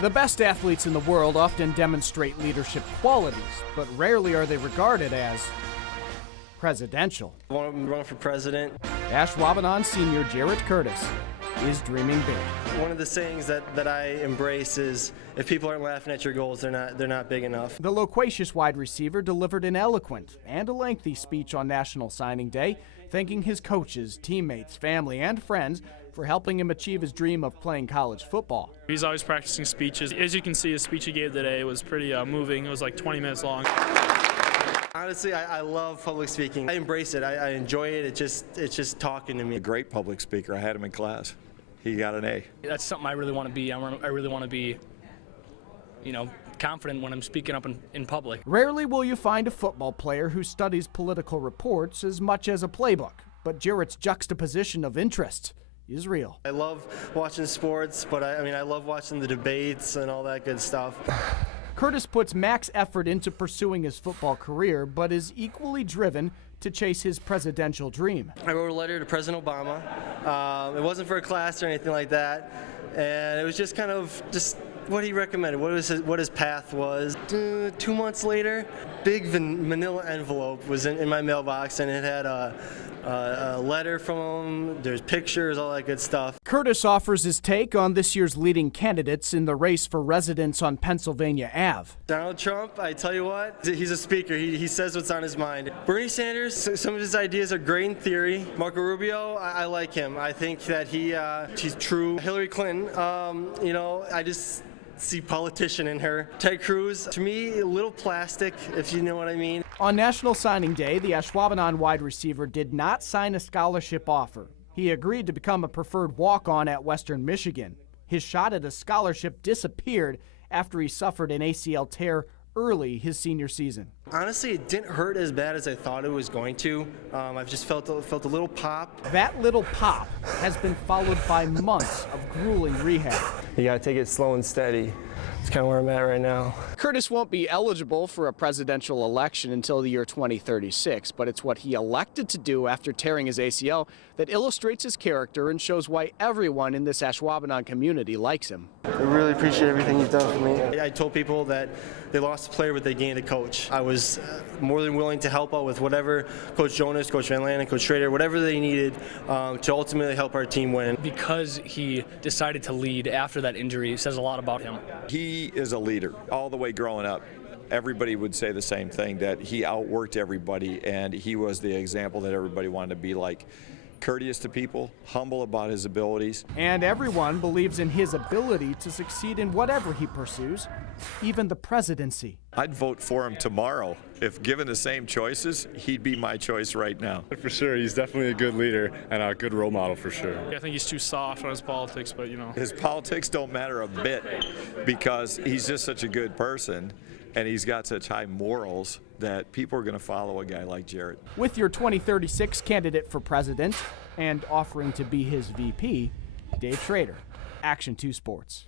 The best athletes in the world often demonstrate leadership qualities, but rarely are they regarded as presidential. I want to run for president. Ashwaubenon senior Jarrett Curtis is dreaming big. One of the sayings that I embrace is, if people aren't laughing at your goals, they're not big enough. The loquacious wide receiver delivered an eloquent and a lengthy speech on National Signing Day, thanking his coaches, teammates, family, and friends for helping him achieve his dream of playing college football. He's always practicing speeches. As you can see, his speech he gave today was pretty moving. It was like 20 minutes long. Honestly, I love public speaking. I embrace it. I enjoy it. It's just talking to me. A great public speaker. I had him in class. He got an A. That's something I really want to be. I really want to be, confident when I'm speaking up in public. Rarely will you find a football player who studies political reports as much as a playbook, but Jarrett's juxtaposition of interests is real. I love watching sports, but I love watching the debates and all that good stuff. Curtis puts max effort into pursuing his football career, but is equally driven to chase his presidential dream. I wrote a letter to President Obama. It wasn't for a class or anything like that, and it was just kind of what he recommended, what his path was. 2 months later, big manila envelope was in my mailbox, and it had a letter from him, there's pictures, all that good stuff. Curtis offers his take on this year's leading candidates in the race for residence on Pennsylvania Ave. Donald Trump, I tell you what, he's a speaker. He says what's on his mind. Bernie Sanders, some of his ideas are great in theory. Marco Rubio, I like him. I think that he's true. Hillary Clinton, I just see politician in her. Ted Cruz, to me, a little plastic, if you know what I mean. On National Signing Day, the Ashwaubenon wide receiver did not sign a scholarship offer. He agreed to become a preferred walk-on at Western Michigan. His shot at a scholarship disappeared after he suffered an ACL tear early his senior season. Honestly, it didn't hurt as bad as I thought it was going to. I've just felt a little pop. That little pop has been followed by months of grueling rehab. You gotta take it slow and steady. It's kind of where I'm at right now. Curtis won't be eligible for a presidential election until the year 2036, but it's what he elected to do after tearing his ACL that illustrates his character and shows why everyone in this Ashwaubenon community likes him. I really appreciate everything you've done for me. I told people that they lost a player, but they gained a coach. I was more than willing to help out with whatever Coach Jonas, Coach Van Lanen, Coach Schrader, whatever they needed to ultimately help our team win. Because he decided to lead after that injury says a lot about him. He is a leader. All the way growing up, everybody would say the same thing, that he outworked everybody, and he was the example that everybody wanted to be like. Courteous to people, humble about his abilities. And everyone believes in his ability to succeed in whatever he pursues, even the presidency. I'd vote for him tomorrow. If given the same choices, he'd be my choice right now. For sure, he's definitely a good leader and a good role model for sure. I think he's too soft on his politics, but His politics don't matter a bit because he's just such a good person and he's got such high morals that people are going to follow a guy like Jarrett. With your 2036 candidate for president and offering to be his VP, Dave Schrader, Action 2 Sports.